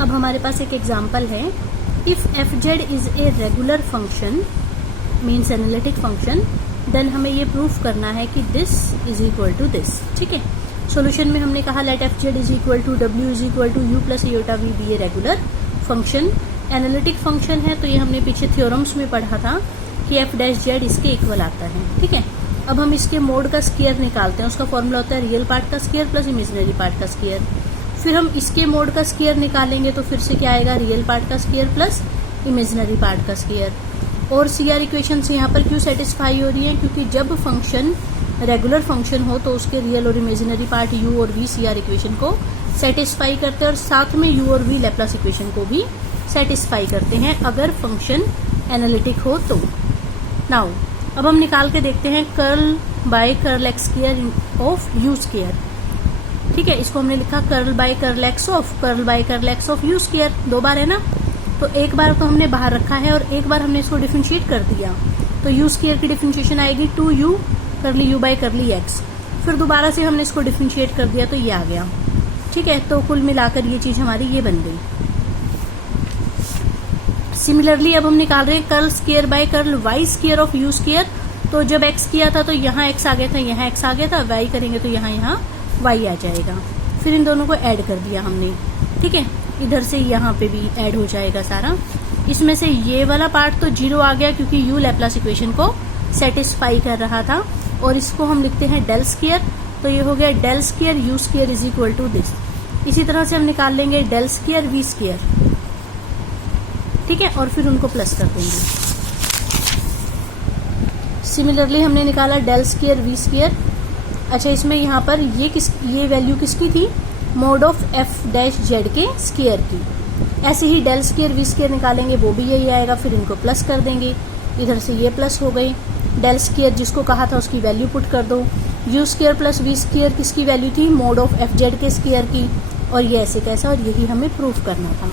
अब हमारे पास एक एग्जाम्पल है, if F Z is a regular function means analytic function, then हमें ये प्रूफ करना है कि this is equal to this. ठीक है, सॉल्यूशन में हमने कहा let F Z is equal to W is equal to U plus iota V be a regular function. Analytic function है तो ये हमने पीछे थ्योरम्स में पढ़ा था कि एफ डैश जेड इसके इक्वल आता है। ठीक है, अब हम इसके मोड का स्क्वायर निकालते हैं। उसका फॉर्मूला होता है रियल पार्ट का स्क्वायर प्लस इमेजिनरी पार्ट का स्क्वायर। फिर हम इसके मोड का स्क्वायर निकालेंगे तो फिर से क्या आएगा, रियल पार्ट का स्क्वायर प्लस इमेजिनरी पार्ट का स्क्वायर। और सीआर इक्वेशन से यहाँ पर क्यों सेटिस्फाई हो रही है, क्योंकि जब फंक्शन रेगुलर फंक्शन हो तो उसके रियल और इमेजिनरी पार्ट यू और वी सीआर इक्वेशन को सेटिस्फाई करते हैं और साथ में यू और वी लैप्लास इक्वेशन को भी सेटिस्फाई करते हैं अगर फंक्शन एनालिटिक हो तो। नाउ अब हम निकाल के देखते हैं curl by curl X square of U square. ठीक है, इसको हमने लिखा curl by curl X of U square, दो बार है ना, तो एक बार तो हमने बाहर रखा है और एक बार हमने इसको डिफरेंशिएट कर दिया, तो यू स्क्वायर की डिफरेंशिएशन आएगी 2u curly U by curly X. फिर दोबारा से हमने इसको डिफरेंशिएट कर दिया तो ये आ गया। ठीक है, तो कुल मिलाकर ये चीज हमारी ये बन गई। सिमिलरली अब हम निकाल रहे हैं curl square by curl Y square of U square. तो जब x किया था तो यहाँ x आ गया था, यहाँ x आ गया था, y करेंगे तो यहाँ y आ जाएगा। फिर इन दोनों को ऐड कर दिया हमने। ठीक है, इधर से यहाँ पे भी ऐड हो जाएगा सारा। इसमें से ये वाला पार्ट तो 0 आ गया क्योंकि u लैप्लास इक्वेशन को सेटिस्फाई कर रहा था। और इसको हम लिखते हैं डेल स्क्वायर, तो ये हो गया del square U square is equal to this. इसी तरह से हम निकाल लेंगे डेल स्क्वायर वी स्क्वायर। ठीक है, और फिर उनको प्लस कर देंगे। सिमिलरली हमने निकाला डेल स्क्वायर वी स्क्वायर। अच्छा, इसमें यहाँ पर ये वैल्यू किसकी थी, mod of F dash Z के स्क्वायर की। ऐसे ही डेल स्क्वायर वी स्क्वायर निकालेंगे, वो भी यही आएगा, फिर इनको प्लस कर देंगे। इधर से ये प्लस हो गई। डेल स्क्वायर जिसको कहा था उसकी वैल्यू पुट कर दो। U square plus V square किसकी वैल्यू थी, मोड ऑफ एफ जेड के स्क्वायर की। और ये ऐसे कैसा, और यही हमें प्रूफ करना था।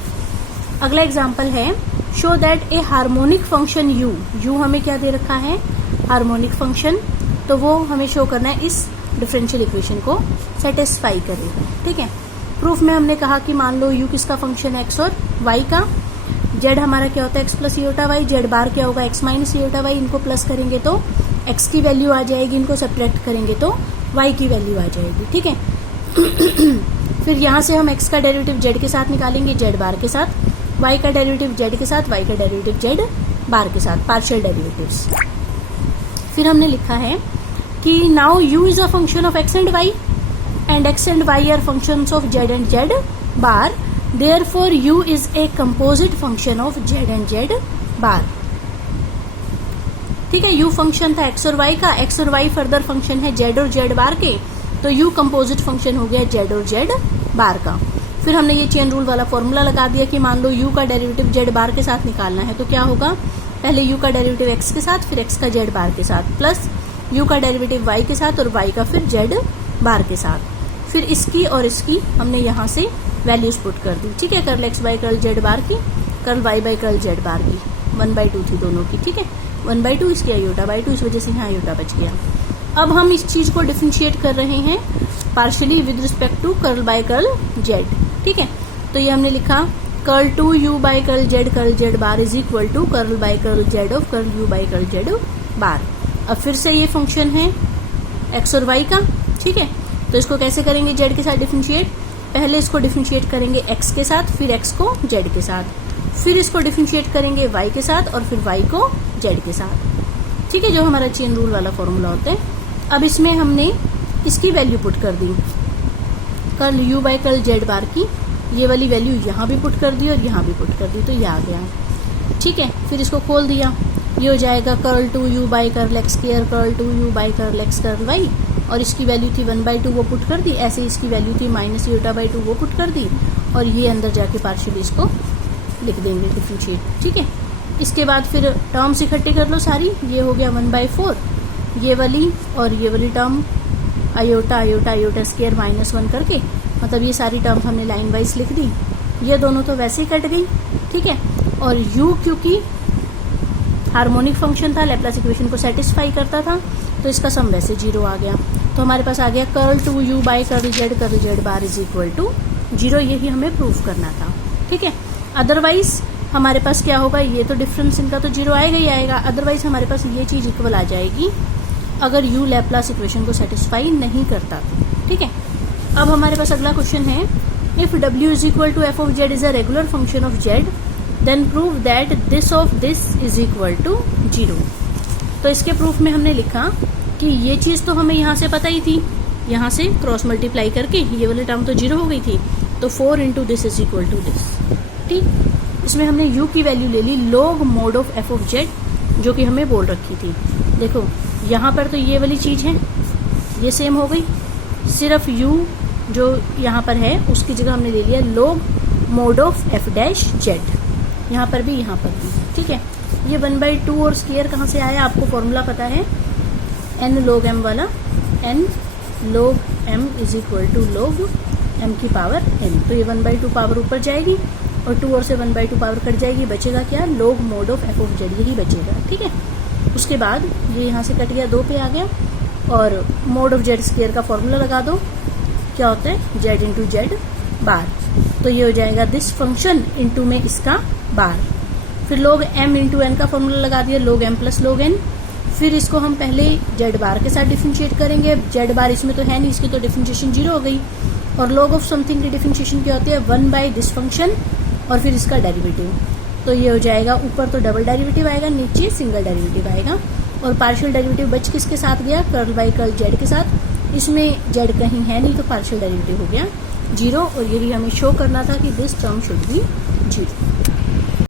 अगला एग्जाम्पल है, show that A harmonic function you हमें क्या दे रखा है, हार्मोनिक फंक्शन, तो वो हमें शो करना है इस डिफरेंशियल इक्वेशन को सेटिस्फाई करेगा। ठीक है, प्रूफ में हमने कहा कि मान लो u किसका फंक्शन है, x और y का। z हमारा क्या होता है, x प्लस इयोटा y, z बार क्या होगा, x माइनस इयोटा y। इनको प्लस करेंगे तो x की वैल्यू आ जाएगी, इनको सब्ट्रैक्ट करेंगे तो y की वैल्यू आ जाएगी। ठीक है, फिर यहाँ से हम x का डेरिवेटिव z के साथ निकालेंगे, z बार के साथ, y का डेरिवेटिव z के साथ, y का डेरिवेटिव z बार के साथ, पार्शियल डेरिवेटिव्स। फिर हमने लिखा है कि now u is a function of x and y and x and y are functions of z and z bar, therefore u is a composite function of z and z bar। ठीक है, u function था x और y का, x और y further function है z और z बार के, तो u कंपोजिट फंक्शन हो गया z और z बार का। फिर हमने ये चेन रूल वाला फॉर्मूला लगा दिया कि मान लो u का डेरिवेटिव z बार के साथ निकालना है तो क्या होगा, पहले u का डेरिवेटिव x के साथ, फिर x का z बार के साथ, प्लस u का डेरिवेटिव y के साथ और y का फिर z बार के साथ। फिर इसकी और इसकी हमने यहाँ से वैल्यूज पुट कर दी। ठीक है, curl x by curl z बार की, curl y by curl z बार की, 1/2 थी दोनों की। ठीक है, 1/2 इसकी आयोटा बाई 2, इस वजह से यहाँ आयोटा बच गया। अब हम इस चीज को डिफरेंशिएट कर रहे हैं partially with respect to curl by curl z। ठीक है, तो ये हमने लिखा curl 2u by curl z बार is equal to curl by curl z of curl u by curl z बार। अब फिर से ये फंक्शन है x और y का। ठीक है, तो इसको कैसे करेंगे, z के साथ डिफरेंशिएट। पहले इसको डिफरेंशिएट करेंगे x के साथ, फिर x को z के साथ, फिर इसको डिफरेंशिएट करेंगे y के साथ और फिर y को z के साथ। ठीक है, जो हमारा चेन रूल वाला फॉर्मूला होता है। अब इसमें हमने इसकी वैल्यू पुट कर दी, curl u by curl z बार की, ये वाली वैल्यू यहाँ भी पुट कर दी और यहाँ भी पुट कर दी, तो ये आ गया। ठीक है, फिर इसको खोल दिया, ये हो जाएगा curl 2u by curl x square, curl 2u by curl x curl y, और इसकी वैल्यू थी 1/2 वो पुट कर दी। ऐसे इसकी वैल्यू थी माइनस इयोटा बाई 2 वो पुट कर दी, और ये अंदर जाके पार्शियली इसको लिख देंगे डिफरेंशिएट। ठीक है, इसके बाद फिर टर्म्स इकट्ठे कर लो सारी, ये हो गया 1/4, ये वाली और ये वाली टर्म आयोटा स्क्वायर -1 करके, मतलब ये सारी टर्म हमने लाइन वाइज लिख दी। ये दोनों तो वैसे ही कट गई। ठीक है, और u क्योंकि हार्मोनिक फंक्शन था, लैप्लास इक्वेशन को सेटिस्फाई करता था, तो इसका सम वैसे 0 आ गया। तो हमारे पास आ गया curl 2u by curl z बार इज इक्वल टू 0। यही हमें प्रूफ करना था। ठीक है। अदरवाइज हमारे पास क्या होगा, ये तो डिफरेंस इनका तो 0 आएगा ही आएगा, अदरवाइज हमारे पास ये चीज इक्वल आ जाएगी अगर u लैप्लास इक्वेशन को सेटिस्फाई नहीं करता तो, ठीक है। अब हमारे पास अगला क्वेश्चन है, if w is equal to F of Z is a regular function of Z then prove that this of this is equal to 0। तो इसके प्रूफ में हमने लिखा कि ये चीज तो हमें यहाँ से पता ही थी, यहाँ से क्रॉस मल्टीप्लाई करके ये वाली टर्म तो 0 हो गई थी, तो 4 into this is equal to this, ठीक। इसमें हमने u की वैल्यू ले ली log mod of f of z, जो कि हमें बोल रखी थी। देखो यहाँ पर तो ये वाली चीज है, ये सेम हो गई, सिर्फ u जो यहाँ पर है उसकी जगह हमने ले लिया log mod of f dash z, यहाँ पर भी यहाँ पर भी, ठीक है। ये 1/2 और स्क्वायर कहाँ से आया, आपको फॉर्मूला पता है n log m वाला, n log m is equal to log m की पावर n, तो ये 1/2 पावर ऊपर जाएगी और 2 और से 1/2 पावर कट जाएगी, बचेगा क्या, log mod of f of z, यही बचेगा, ठीक है। उसके बाद ये यहाँ से कट गया, 2 पे आ गया, और mod ऑफ z स्क्वायर का फॉर्मूला लगा दो, क्या होता है z इंटू जेड बार, तो ये हो जाएगा दिस फंक्शन इंटू में इसका बार। फिर log m इंटू एन का फॉर्मूला लगा दिया, log m plus log n। फिर इसको हम पहले z बार के साथ डिफरेंशिएट करेंगे, z बार इसमें तो है नहीं, इसकी तो डिफरेंशिएशन 0 हो गई, और log ऑफ समथिंग की डिफरेंशिएशन क्या होती है, 1 बाई दिस फंक्शन और फिर इसका डेरिवेटिव, तो ये हो जाएगा, ऊपर तो डबल डेरिवेटिव आएगा, नीचे सिंगल डेरिवेटिव आएगा, और पार्शियल डेरिवेटिव बच किसके साथ गया, कर्ल बाई कर्ल z के साथ, इसमें z कहीं है नहीं तो पार्शियल डेरिवेटिव हो गया 0, और यही हमें शो करना था कि दिस टर्म शुड बी 0।